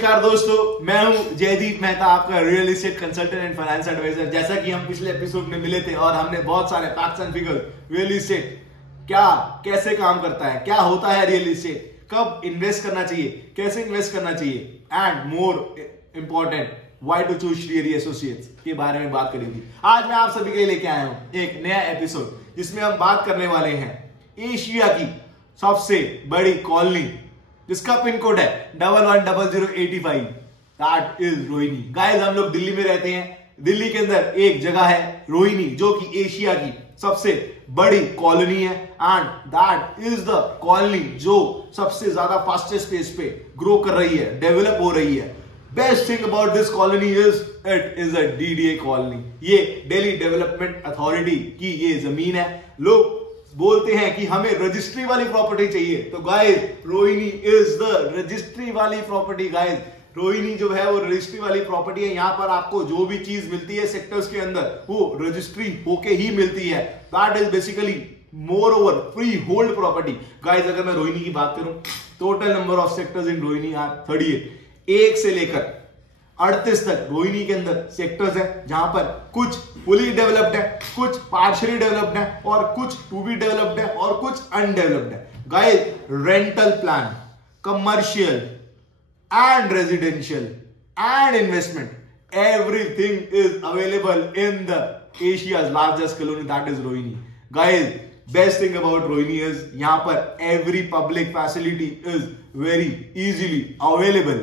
नमस्कार दोस्तों, मैं हूं जयदीप मेहता, आपका real estate consultant and finance advisor. जैसा कि हम पिछले एपिसोड में मिले थे और हमने बहुत सारे facts and figures, real estate क्या कैसे काम करता है, क्या होता है रियल एस्टेट, कब इन्वेस्ट करना चाहिए, कैसे इन्वेस्ट करना चाहिए, and more important why to choose Shri associates के बारे में बात करेंगे। आज मैं आप सभी के लिए लेके आया हूं एक नया एपिसोड जिसमें हम बात करने वाले हैं एशिया की सबसे बड़ी कॉलोनी जिसका पिन कोड है 110085। That is Rohini. गाइस, हम लोग दिल्ली में रहते हैं। दिल्ली के अंदर एक जगह है रोहिणी जो कि एशिया की सबसे बड़ी कॉलोनी है and that is the colony जो सबसे ज्यादा फास्टेस्ट पेस पे ग्रो कर रही है, डेवलप हो रही है। Best thing about this colony it is a DDA colony. ये दिल्ली डेवलपमेंट अथॉरिटी की ये जमीन है। लोग बोलते हैं कि हमें रजिस्ट्री वाली प्रॉपर्टी चाहिए, तो guys Rohini is the registry वाली प्रॉपर्टी। गाइस, रोहिणी जो है वो रजिस्ट्री वाली प्रॉपर्टी है। यहां पर आपको जो भी चीज मिलती है सेक्टर्स के अंदर वो रजिस्ट्री होके ही मिलती है। That is basically moreover freehold property. Guys, अगर मैं रोहिणी की बात करूं, total number of sectors in Rohini are 38। एक से लेकर 38 तक रोहिणी के अंदर सेक्टर्स है, जहां पर कुछ फुली डेवलप्ड है, कुछ पार्शियली डेवलप्ड है और कुछ टू बी डेवलप्ड है और कुछ अनडेवलप्ड है। Guys, rental plan, commercial and residential and investment, everything is available in the Asia's largest colony, that is Rohini. Guys, best thing about Rohini is यहां पर every public facility is very easily available.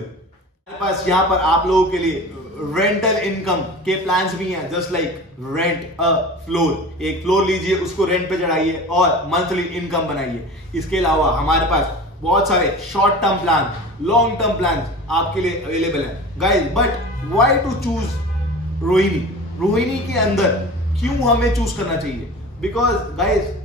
पास यहाँ पर आप लोगों के लिए रेंटल इनकम के प्लान्स भी हैं, just like rent a floor. एक फ्लोर लीजिए, उसको रेंट पे चढ़ाइए और मंथली इनकम बनाइए। इसके अलावा हमारे पास बहुत सारे short term plan, long term plan आपके लिए अवेलेबल है। Guys, but why to choose Rohini? Rohini के अंदर क्यों हमें चूज करना चाहिए? Because guys,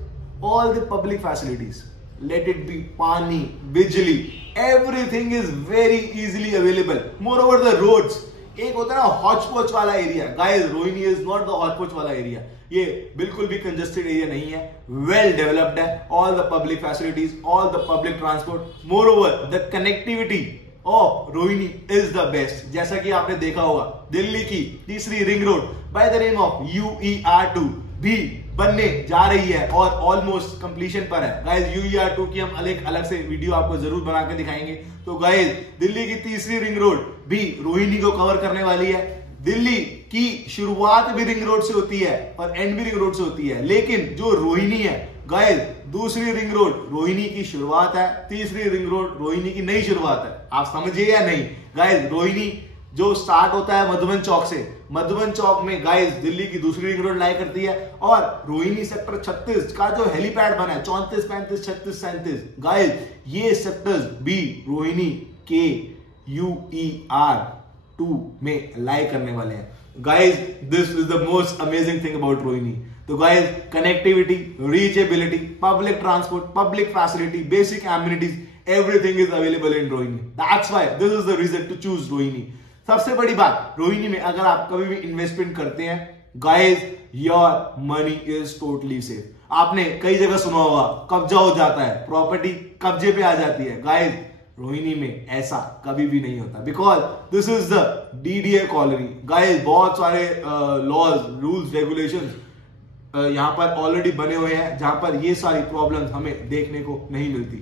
all the public facilities, let it be पानी, बिजली, everything is very easily available. Moreover, the roads, एक होता है ना हॉचपॉच वाला area. Guys, Rohini is not the hotchpotch वाला एरिया। ये बिल्कुल भी कंजेस्टेड एरिया नहीं है, वेल डेवलप्ड है। All the public facilities, all the public transport, moreover the connectivity of Rohini is the best. जैसा कि आपने देखा होगा, दिल्ली की तीसरी ring road by the name of UER2 भी बनने जा रही है और ऑलमोस्ट कंप्लीशन पर है। गाइस, UER2 की हम अलग से वीडियो आपको जरूर बना के दिखाएंगे। तो गाइस, दिल्ली की तीसरी रिंग रोड भी रोहिणी को कवर करने वाली है। दिल्ली की शुरुआत भी रिंग रोड से होती है और एंड भी रिंग रोड से होती है, लेकिन जो रोहिणी है गाइस, दूसरी रिंग रोड रोहिणी की शुरुआत है, तीसरी रिंग रोड रोहिणी की नई शुरुआत है। आप समझिए या नहीं? गाइस, रोहिणी जो स्टार्ट होता है मधुबन चौक से, मधुबन चौक में गाइस दिल्ली की दूसरी रिंग रोड लाई करती है और रोहिणी सेक्टर 36 का जो हेलीपैड बना है, 34, 35, 36, 37, गाइस ये सेक्टर्स भी रोहिणी के UER2 में लाई करने वाले हैं। Guys, this is the most amazing thing about Rohini. तो guys, connectivity, reachability, public transport, public facility, basic amenities, everything is available in Rohini. That's why this is the reason to choose Rohini. सबसे बड़ी बात, रोहिणी में अगर आप कभी भी इन्वेस्टमेंट करते हैं, guys your money is totally safe. आपने कई जगह सुना होगा कब्जा हो जाता है, प्रॉपर्टी कब्जे पे आ जाती है। गाइस, रोहिणी में ऐसा कभी भी नहीं होता, because this is the DDA colony. Guys, बहुत सारे लॉज, रूल्स, रेगुलेशंस यहां पर ऑलरेडी बने हुए हैं, जहां पर ये सारी प्रॉब्लम्स हमें देखने को नहीं मिलती।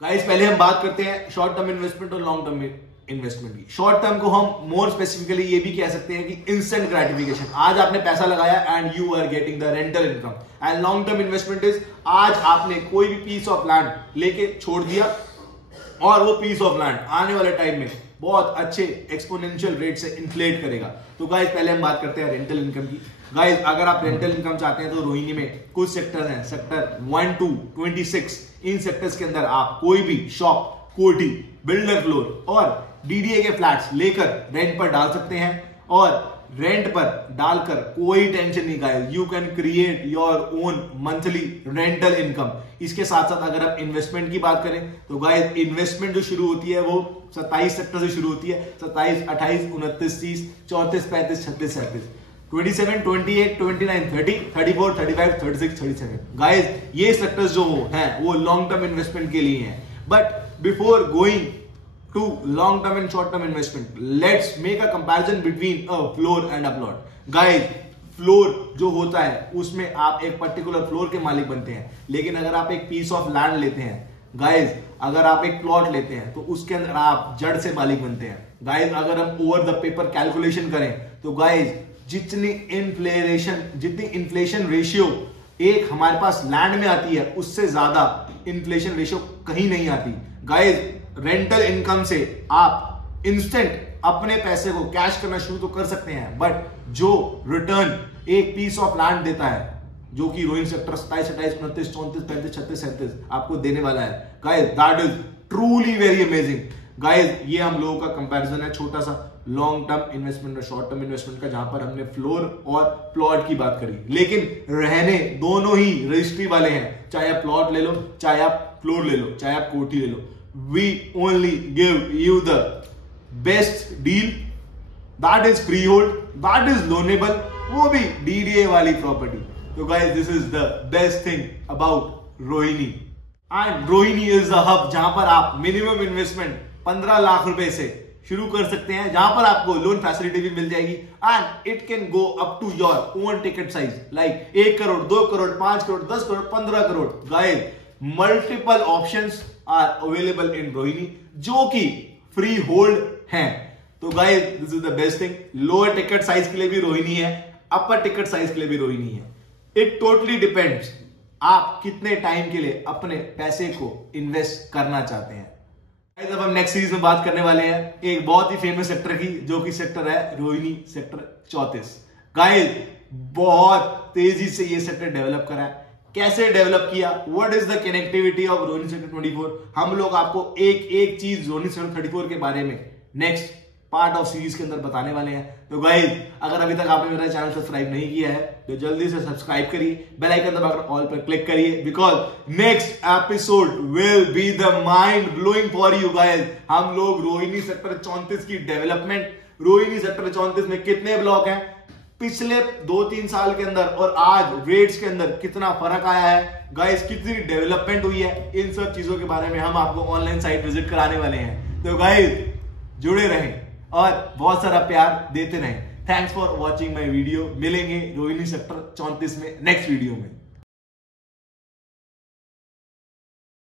गाइस, पहले हम बात करते हैं शॉर्ट टर्म इन्वेस्टमेंट और लॉन्ग टर्म इन्वेस्टमेंट की। शॉर्ट टर्म को हम मोर स्पेसिफिकली ये भी कह सकते हैं कि इंस्टेंट ग्रेटिफिकेशन। आज आपने पैसा लगाया and you are getting the rental income. And long term investment is, आज आपने कोई भी पीस ऑफ लैंड लेके छोड़ दिया और वो पीस ऑफ लैंड आने वाले टाइम में बहुत अच्छे एक्सपोनेंशियल रेट से इन्फ्लेट करेगा। तो गाइस, पहले हम बात करते हैं रेंटल इनकम की। गाइस, अगर आप रेंटल इनकम चाहते हैं तो रोहिणी में कुछ सेक्टर्स हैं, सेक्टर 1 to 26। इन सेक्टर्स के अंदर आप कोई भी शॉप, कोठी, बिल्डर फ्लोर और DDA के फ्लैट्स लेकर रेंट पर डाल सकते हैं और रेंट पर डालकर कोई टेंशन नहीं। Guys, you can create your own monthly rental income. इसके साथ साथ अगर आप इन्वेस्टमेंट की बात करें तो गाइस, इन्वेस्टमेंट जो शुरू होती है वो 27 सेक्टर से शुरू होती है। 27, 28, 29, 30, 34, 35, 36, 37, 27, 28, 29, 30, 34, 35, 36, 37। गाइस, ये सेक्टर्स जो हैं वो लॉन्ग टर्म इन्वेस्टमेंट के लिए हैं। But before going to long term and short term investment, let's make a comparison between a floor and a plot. Guys, floor जो होता है उसमें आप एक पर्टिकुलर फ्लोर के मालिक बनते हैं, लेकिन अगर आप एक पीस ऑफ लैंड लेते हैं गाइज, अगर आप एक प्लॉट लेते हैं तो उसके अंदर आप जड़ से मालिक बनते हैं। गाइज अगर हम ओवर द पेपर कैलकुलेशन करें तो गाइज जितनी इन्फ्लेशन रेशियो एक हमारे पास लैंड में आती है उससे ज्यादा इन्फ्लेशन रेशियो कहीं नहीं आती। गाइज रेंटल इनकम से आप इंस्टेंट अपने पैसे को कैश करना शुरू तो कर सकते हैं, बट जो रिटर्न एक पीस ऑफ लैंड देता है जो कि रोइंग सेक्टर 27, 28, 29, 34, 35, 36, 37 आपको देने वाला है, guys that is truly very amazing. Guys ये हम लोगों का कंपैरिजन है छोटा सा लॉन्ग टर्म इन्वेस्टमेंट और शॉर्ट टर्म इन्वेस्टमेंट का, जहां पर हमने फ्लोर और प्लॉट की बात करी, लेकिन रहने दोनों ही रजिस्ट्री वाले हैं। चाहे आप प्लॉट ले लो, चाहे आप फ्लोर ले लो, चाहे आप कोठी ले लो, we only give you the best deal, that is freehold, that is loanable, वो भी डीडीए वाली प्रॉपर्टी। तो guys this is the best thing about Rohini, and Rohini is the hub जहां पर आप मिनिमम इन्वेस्टमेंट 15 लाख रुपए से शुरू कर सकते हैं, जहां पर आपको लोन फैसिलिटी भी मिल जाएगी, and it can go up to your own ticket size like 1 crore, 2 crore, 5 crore, 10 crore, 15 crore. Guys multiple options are available in Rohini जो कि फ्री होल्ड हैं। तो guys this is the best thing. Lower ticket size के लिए भी रोहिणी है, अपर टिकट साइज के लिए भी रोहिणी है। इट टोटली डिपेंड्स आप कितने टाइम के लिए अपने पैसे को इन्वेस्ट करना चाहते हैं। अब हम नेक्स्ट सीरीज में बात करने वाले हैं एक बहुत ही फेमस सेक्टर की, जो कि सेक्टर है रोहिणी सेक्टर 34। गाइस बहुत तेजी से ये सेक्टर डेवलप करा है। कैसे डेवलप किया, what is the connectivity of Rohini sector 24, हम लोग आपको एक एक चीज रोहिणी सेक्टर 34 के बारे में नेक्स्ट पार्ट ऑफ सीरीज के अंदर बताने वाले हैं। तो गाइस अगर अभी तक आपने मेरा चैनल सब्सक्राइब नहीं किया है तो जल्दी से सब्सक्राइब करिए, बेल आइकन दबाकर ऑल पर क्लिक करिए, because next episode will be the mind blowing for you guys. हम लोग रोहिणी सेक्टर 34 की डेवलपमेंट, रोहिणी सेक्टर 34 में कितने ब्लॉक हैं, पिछले 2-3 साल के अंदर और आज रेट्स के अंदर कितना फर्क आया है, गाइस कितनी डेवलपमेंट हुई है, इन सब चीजों के बारे में हम आपको ऑनलाइन साइट विजिट कराने वाले हैं। तो गाइस जुड़े रहें और बहुत सारा प्यार देते रहें। Thanks for watching my video. मिलेंगे रोहिणी सेक्टर 34 में नेक्स्ट वीडियो में।